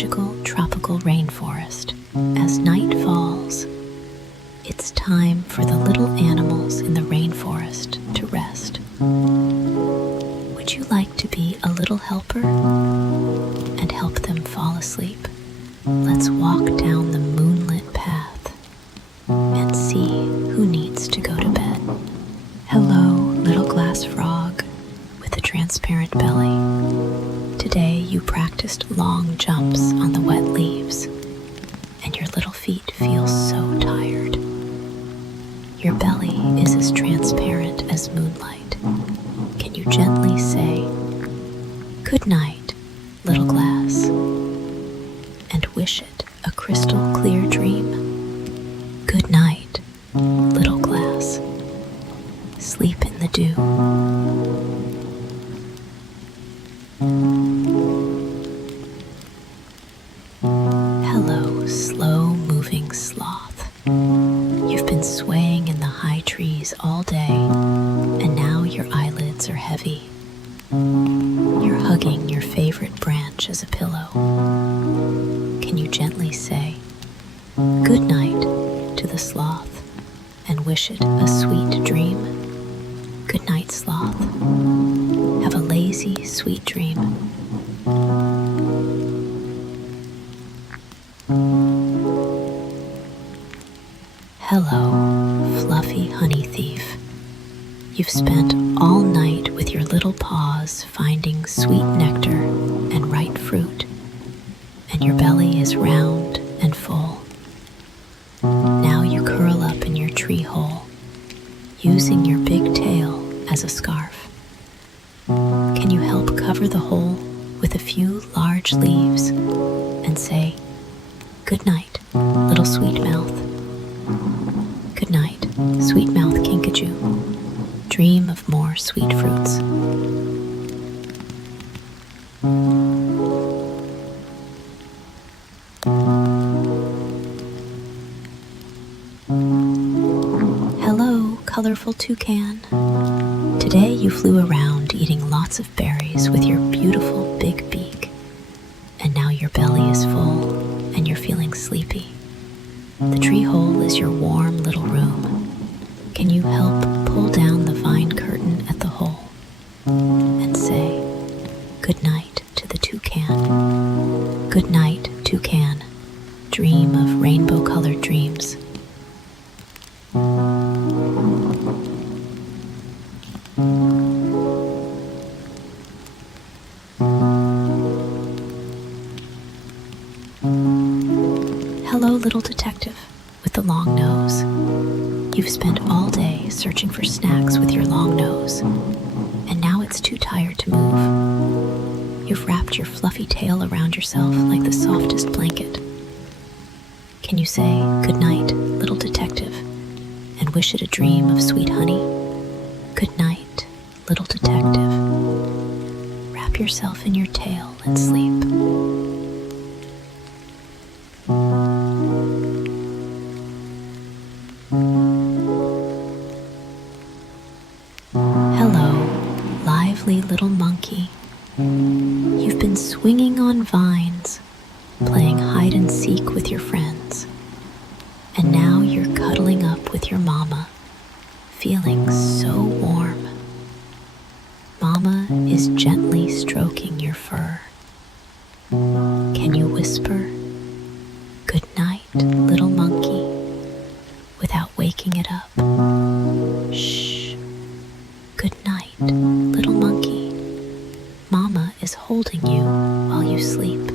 magical tropical rainforest. As night falls, it's time for the little animals in the rainforest to rest. Would you like to be a little helper and help them fall asleep? Let's walk down the moonlit path and see who needs to go to bed. Hello, little glass frog with a transparent belly. Today you practiced long jumps on the wet leaves, and your little feet feel so tired. Your belly is as transparent as moonlight. Can you gently say, "Good night, little glass," and wish it a crystal clear dream? Good night, little glass. Sleep in the dew. Hello, slow-moving sloth. You've been swaying in the high trees all day, and now your eyelids are heavy. You're hugging your favorite branch as a pillow. Can you gently say, "Good night" to the sloth and wish it a sweet dream? Good night, sloth. Have a lazy, sweet dream. Hello, fluffy honey thief. You've spent all night with your little paws finding sweet nectar and ripe fruit, and your belly is round and full. Now you curl up in your tree hole, using your big tail as a scarf. Can you help cover the hole with a few large leaves and say, "Good night, little sweet mouth"? Good night, sweet mouth Kinkajou. Dream of more sweet fruits. Hello, colorful toucan. Today you flew around eating lots of berries with your beautiful big beak, and now your belly is full and you're feeling sleepy. The tree hole is your warm little room. Can you help pull down the vine curtain at the hole and say, "Good night" to the toucan? Good night, toucan. Dream of rainbow-colored dreams. Hello, little detective with the long nose. You've spent all day searching for snacks with your long nose, and now it's too tired to move. You've wrapped your fluffy tail around yourself like the softest blanket. Can you say, "Good night, little detective," and wish it a dream of sweet honey? Good night, little detective. Wrap yourself in your tail and sleep. Little monkey. You've been swinging on vines, playing hide and seek with your friends, and now you're cuddling up with your mama, feeling so warm. Mama is gently stroking your fur. Can you whisper, "Good night, little monkey," without waking it up? Shh. Good night, little monkey. Mama is holding you while you sleep.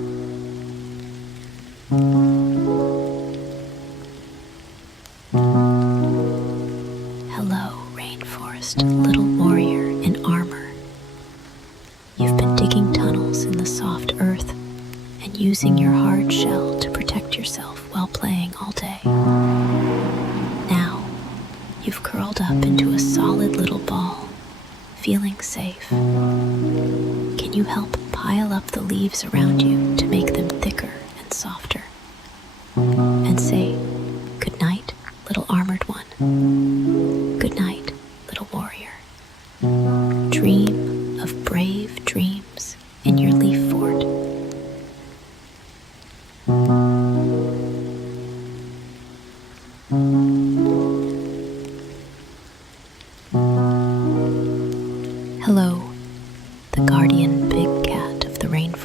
Hello, rainforest little warrior in armor. You've been digging tunnels in the soft earth and using your hard shell to protect yourself while playing all day. Now, you've curled up into a solid little ball, feeling safe. Can you help pile up the leaves around you to make them thicker and softer? And say, "Good night, little armored one." Good night, little warrior. Dream of brave dreams in your leaf fort.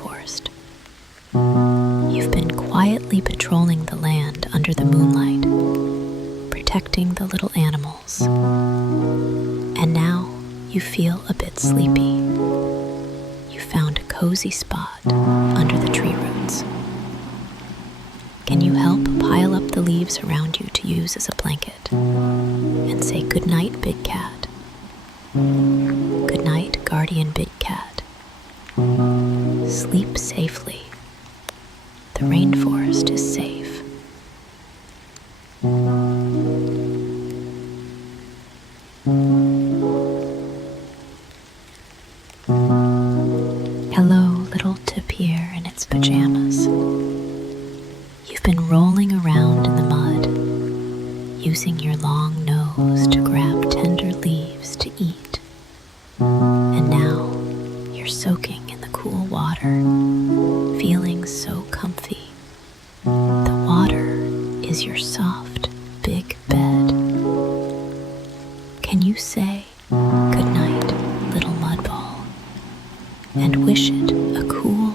rainforest. You've been quietly patrolling the land under the moonlight, protecting the little animals. And now you feel a bit sleepy. You found a cozy spot under the tree roots. Can you help pile up the leaves around you to use as a blanket and say goodnight, big cat? Goodnight, guardian big cat. Sleep safely. The rainforest is safe. Hello, little Tapir in its pajamas. You've been rolling around in the mud, using your long nose to grab tender leaves to eat. And now you're soaking in the cool water, feeling so comfy. The water is your soft, big bed. Can you say goodnight, little mud ball, and wish it a cool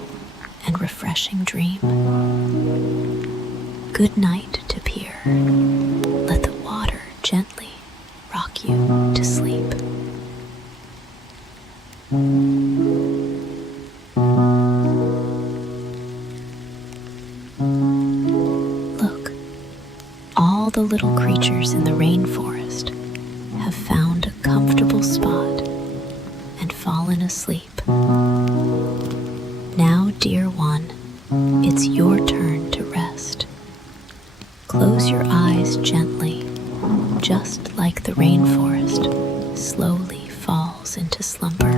and refreshing dream? Good night, Tapir. Let the water gently rock you to sleep. Look, all the little creatures in the rainforest have found a comfortable spot and fallen asleep. Now, dear one, it's your turn to rest. Close your eyes gently, just like the rainforest slowly falls into slumber.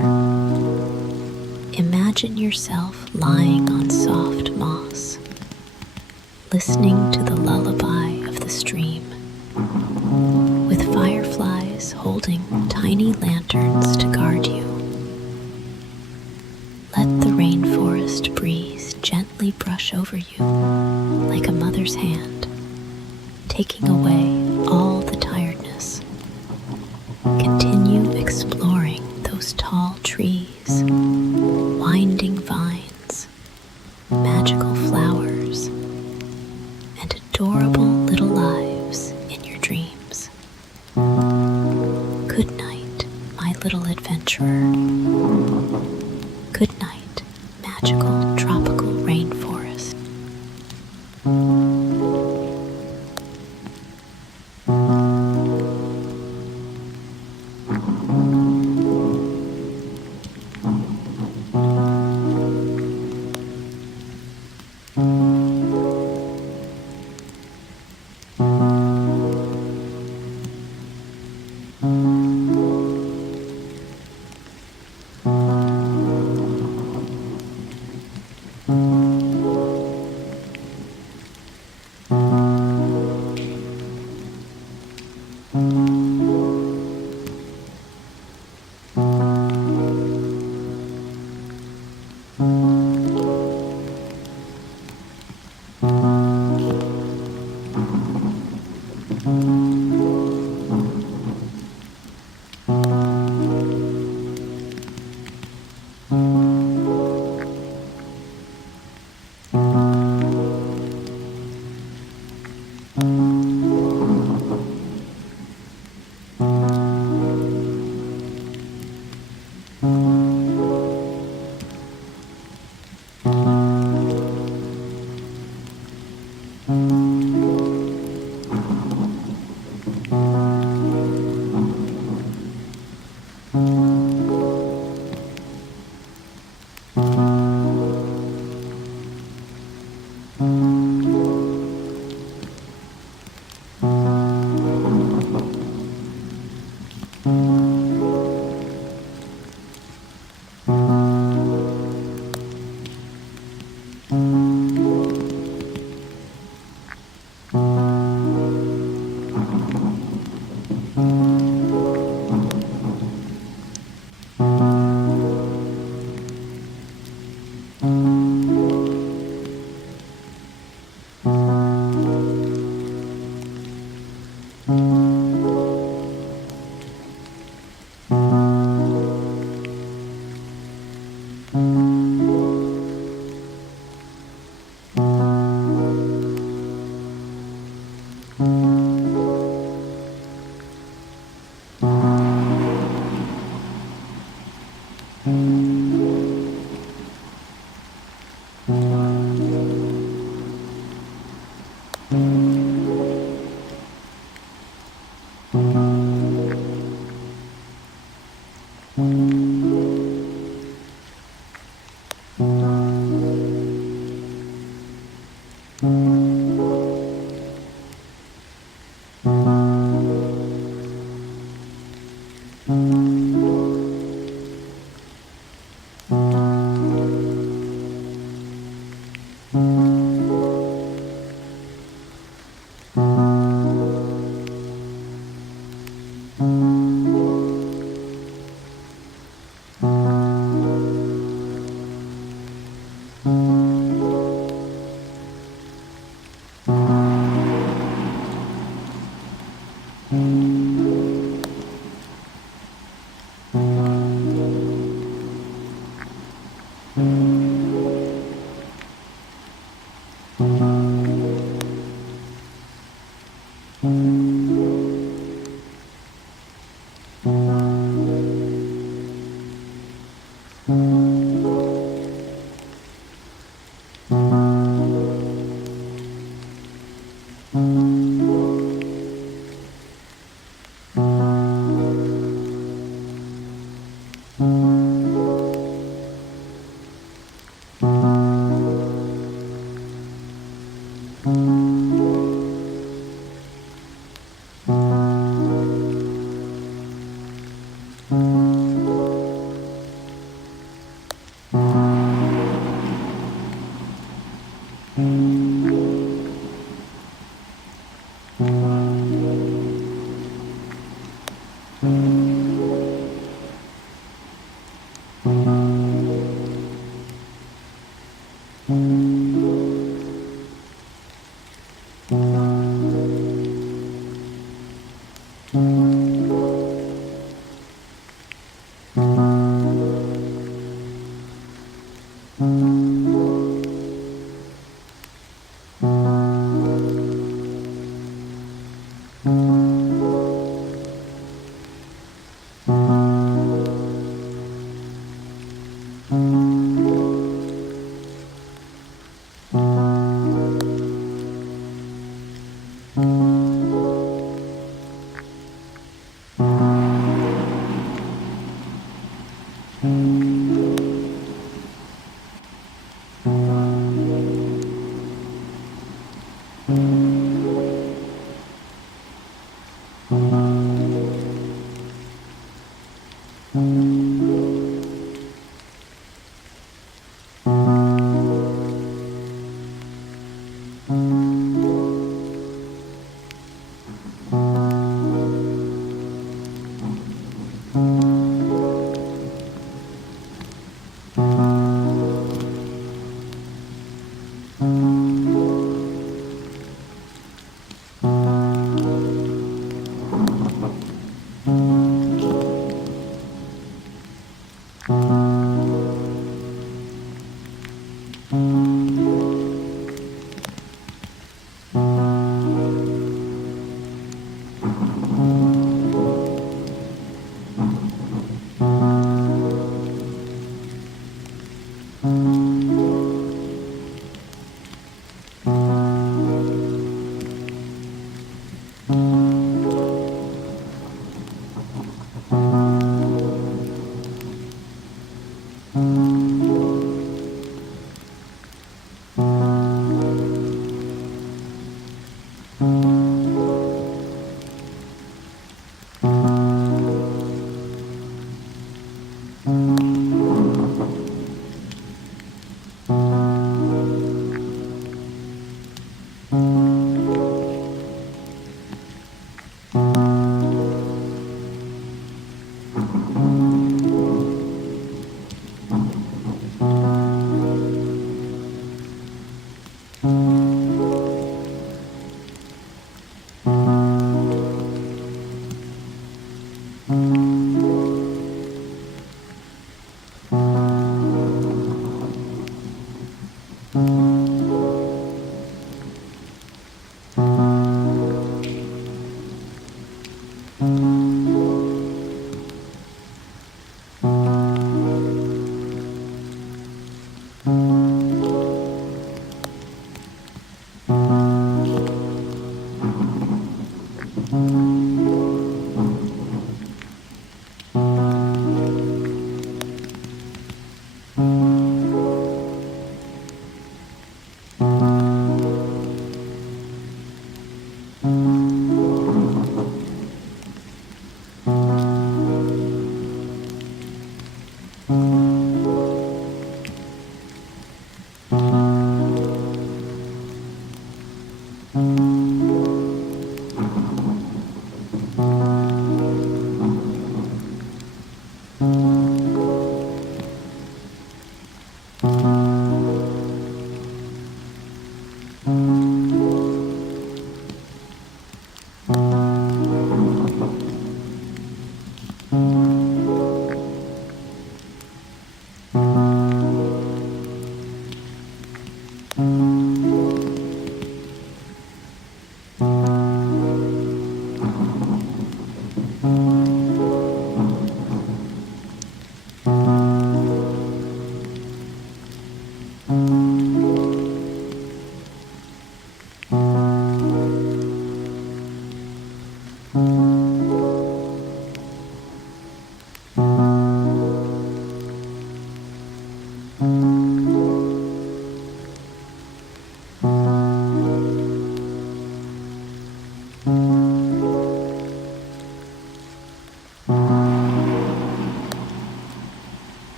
Imagine yourself lying on soft moss, listening to the lullaby of the stream, with fireflies holding tiny lanterns to guard you. Let the rainforest breeze gently brush over you like a mother's hand, taking away all the tiredness. Continue exploring those tall trees, winding vines, magical flowers, and adorable little lives in your dreams. Good night, my little adventurer. Good night, magical tropical rainforest.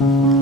Mm-hmm.